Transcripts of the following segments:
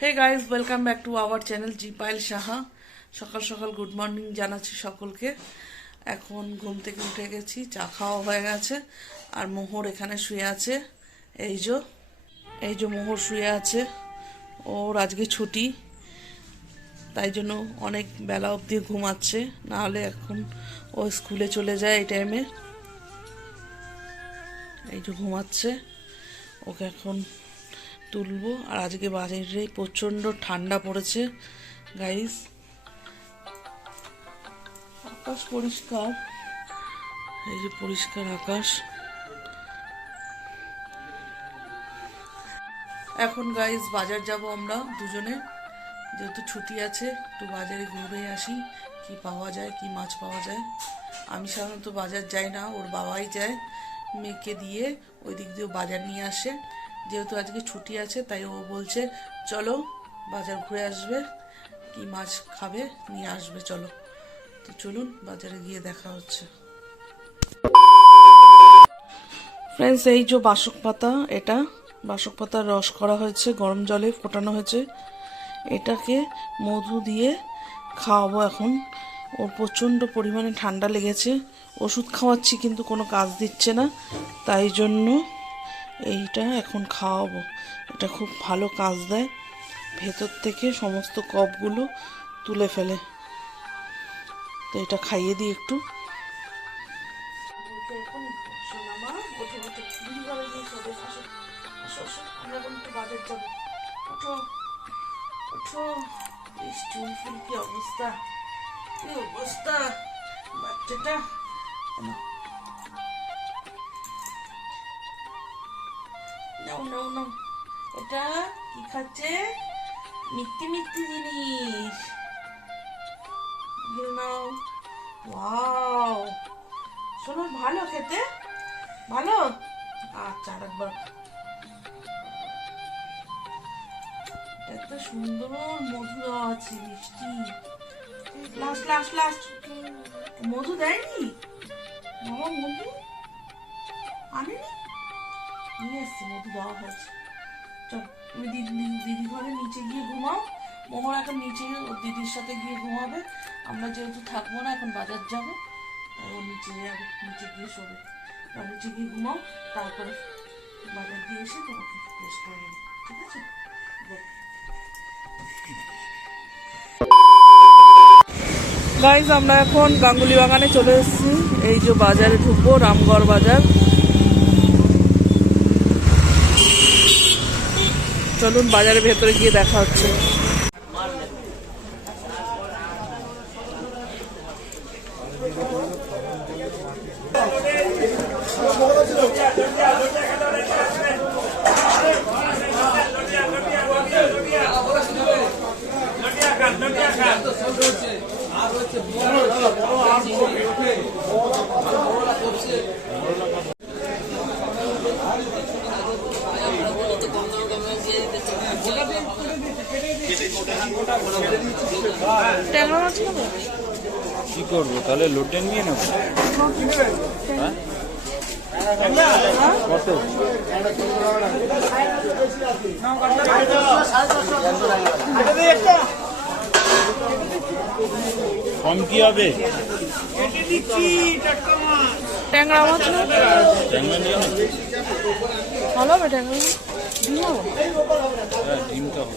Hey guys welcome back to our channel G Payel Saha সকাল সকাল good morning জানাচ্ছি সকলকে। এখন ঘুম থেকে উঠে গেছি, চা খাওয়া হয়ে গেছে, আর মোহর এখানে শুয়ে আছে। এই যে এই যে মোহর শুয়ে আছে। ওর আজকে ছুটি, তাই জন্য অনেক বেলা অবধি ঘুমাচ্ছে। নাহলে এখন ও স্কুলে চলে যায় এই টাইমে এই যে ঘুমাচ্ছে, ওকে এখন তুলবো। আর আজকে বাজারে প্রচণ্ড ঠান্ডা পড়েছে। গাইস আকাশ পরিষ্কার। এই যে পরিষ্কার আকাশ। এখন গাইস বাজার যাব আমরা দুজনে। যেহেতু ছুটি আছে একটু বাজারে ঘুরে আসি। কি পাওয়া যায়, কি মাছ পাওয়া যায়। আমি সাধারণত বাজার যাই না, ওর বাবাই যায় মেয়েকে দিয়ে। ওই দিক দিয়ে বাজার নিয়ে আসে। যেহেতু আজকে ছুটি আছে, তাই ও বলছে, চলো বাজার ঘুরে আসবে, কি মাছ খাবে নিয়ে আসবে, চলো। তো চলুন, বাজারে গিয়ে দেখা হচ্ছে। ফ্রেন্ডস এই যে বাসক পাতা, এটা বাসক পাতার রস করা হয়েছে, গরম জলে ফোটানো হয়েছে। এটাকে মধু দিয়ে খাওয়াবো এখন। ওর প্রচণ্ড পরিমাণে ঠান্ডা লেগেছে। ওষুধ খাওয়াচ্ছি, কিন্তু কোনো কাজ দিচ্ছে না। তাই জন্য এইটা এখন খাওয়াবো। এটা খুব ভালো কাজ দেয়। ভেতর থেকে সমস্ত কপগুলো তুলে ফেলে। তো এটা খাইয়ে দিই একটু। অবস্থা? অবস্থা? বাচ্চাটা নাও নাও নাও। এটা কি খাচ্ছে? মিষ্টি মিষ্টি জিনিস। নাও। ওয়াও। শোনো, ভালো খেতে। ভালো? আচ্ছা আরেকবার। এত সুন্দর মধু দেওয়া আছে, মিষ্টি। লাস্ট লাস্ট লাস্ট মধু দেয়নি? মামা, মধু আনেনি? নিয়ে এসছি, মধু দেওয়া হয়েছে তুমি দিদি দিদি ঘরে নিচে গিয়ে ঘুমাও। মোহর এখন নিচে দিদির সাথে গিয়ে ঘুমাবে। আমরা যেহেতু থাকব না, এখন বাজার যাব। নিচে যাবে, নিচে গিয়ে শোবে। নিচে গিয়ে ঘুমাও, তারপরে বাজার দিয়ে এসে তোমাকে ঠিক আছে? গাইজ আমরা এখন গাঙ্গুলি বাগানে চলে এসেছি। এই যে বাজারে ঢুকবো, রামগড় বাজার। চলুন বাজারের ভেতরে গিয়ে দেখা হচ্ছে। ট্যাংরা মাছ কি করব তাহলে লোডেন নিয়ে নেব হ্যাঁ? কম কি হবে ট্যাংরা মাছ ভালো হবে ডিম? হ্যাঁ ডিমটা হবে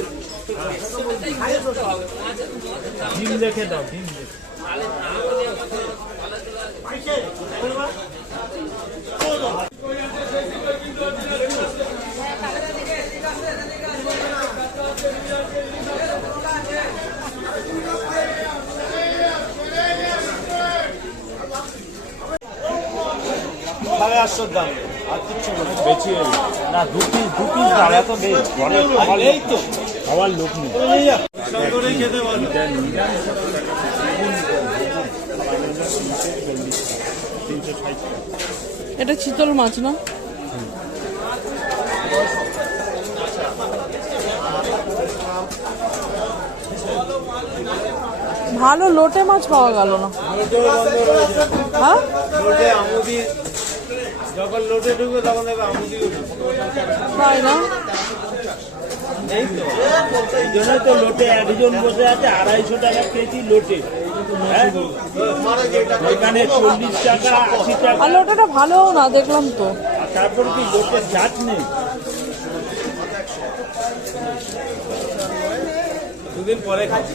ডিম দেখে দাও ডিম সাড়ে আটশোর দাম। আর কিচ্ছু বেশি না দু পিস দু পিস দাম এত বেশ। ঘরে এই তো। খাওয়ার লোক নেই। এটা চিতল মাছ না? ভালো লোটে মাছ পাওয়া গেল না। হ্যাঁ? লোটে আমুদি যখন লোটে ঢুকবে তখন দেখবে আমুদি তাই না? এই তো। এই জন্যই তো লোটে একজন বসে আছে আড়াইশো টাকা কেজি লোটে। হ্যাঁ? এখানে চল্লিশ টাকা আশি টাকা। আর লোটেটা ভালো না দেখলাম তো। তারপর কি লোটের জাত নেই? দুদিন পরে খাচ্ছি।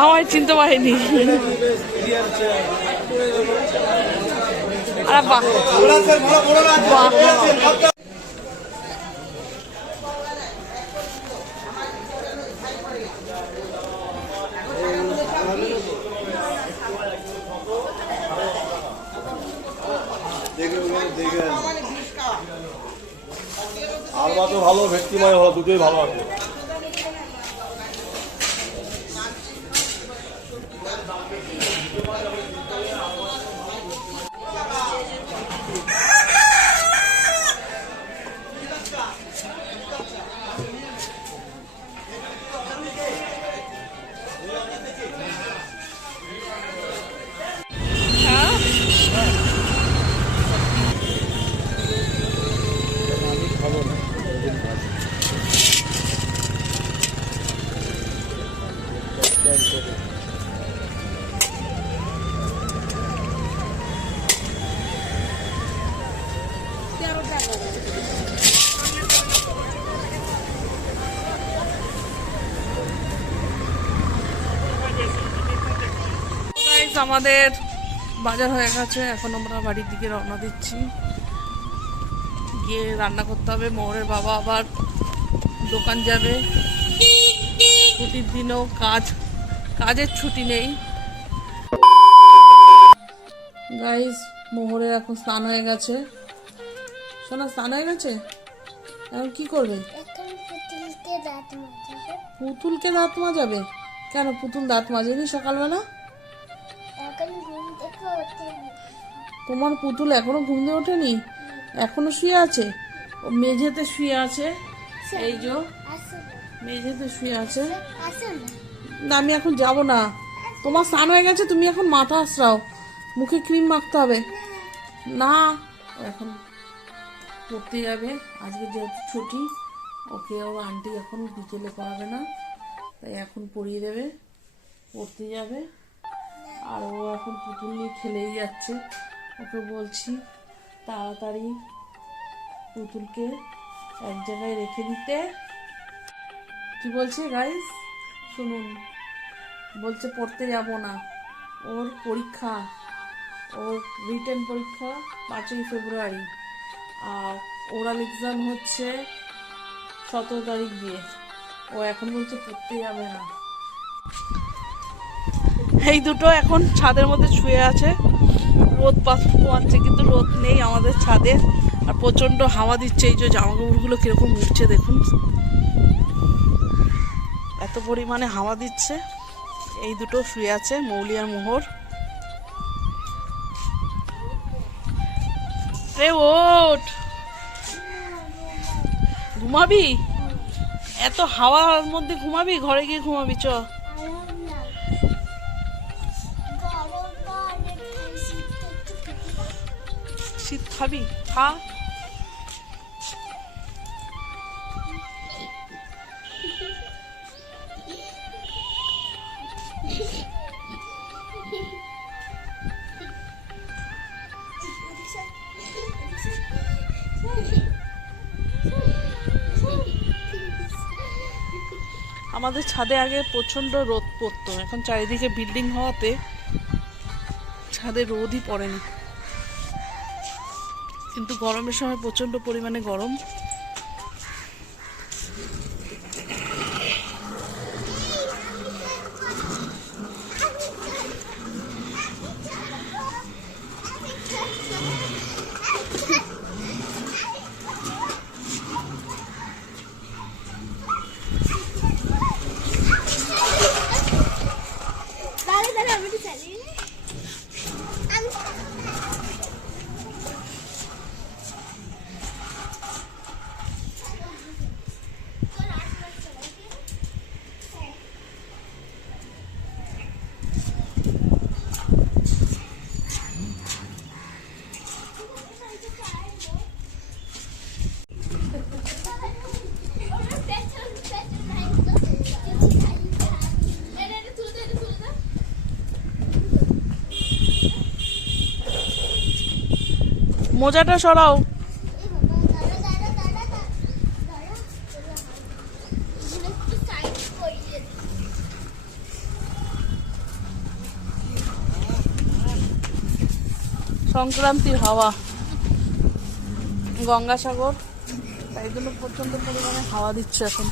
আমার চিনতে পারিনি আলবা তো ভালো ভেটকি ভেটকিমায় ভালো দুটোই ভালো আছে। আমাদের বাজার হয়ে গেছে। এখন আমরা বাড়ির দিকে রওনা দিচ্ছি। গিয়ে রান্না করতে হবে। মোহরের বাবা আবার দোকান যাবে। ছুটির দিনেও কাজ কাজের ছুটি নেই। গাইস মোহরের এখন স্নান হয়ে গেছে। সোনা স্নান হয়ে গেছে? এখন কি করবে? পুতুলকে দাঁত মাজাবে। পুতুলকে দাঁত মাজাবে? কেন পুতুল দাঁত মাজেনি সকালবেলা? তোমার পুতুল এখনও ঘুম দিয়ে ওঠেনি? এখনও শুয়ে আছে? ও মেঝেতে শুয়ে আছে? এই যে মেঝেতে শুয়ে আছে? না। আমি এখন যাব না। তোমার স্নান হয়ে গেছে তুমি এখন মাথা আশ্রাও মুখে ক্রিম মাখতে হবে। না এখন পড়তে যাবে। আজকে যেহেতু ছুটি ওকে ওর আন্টি এখন বিকেলে পড়াবে না। তাই এখন পড়িয়ে দেবে। পড়তে যাবে। আর ও এখন পুতুল নিয়ে খেলেই যাচ্ছে। ওকে বলছি, তাড়াতাড়ি পুতুলকে এক জায়গায় রেখে দিতে। কি বলছে গাইস শুনুন, বলছে পড়তে যাব না। ওর পরীক্ষা, ওর রিটার্ন পরীক্ষা পাঁচই ফেব্রুয়ারি। আর ওরাল এক্সাম হচ্ছে সতেরো তারিখ দিয়ে। ও এখন বলছে পড়তে যাবে না। এই দুটো এখন ছাদের মধ্যে শুয়ে আছে। রোদ পাচ্ছে, কিন্তু রোদ নেই আমাদের ছাদে। আর প্রচণ্ড হাওয়া দিচ্ছে, এই যে জামা কাপড়গুলো কীরকম উঠছে দেখুন। এত পরিমাণে হাওয়া দিচ্ছে। এই দুটো শুয়ে আছে, মৌলি আর মোহর। রে ওঠ! ঘুমাবি? এত হাওয়ার মধ্যে ঘুমাবি? ঘরে গিয়ে ঘুমাবি, চ। খাবি, খা। আমাদের ছাদে আগে প্রচণ্ড রোদ পড়তো। এখন চারিদিকে বিল্ডিং হওয়াতে ছাদে রোদই পড়েনি। কিন্তু গরমের সময় প্রচণ্ড পরিমাণে গরম। করিয়ে সরাও। সংক্রান্তির হাওয়া। গঙ্গাসাগর তাই জন্য প্রচণ্ড পরিমাণে হাওয়া দিচ্ছে এখন।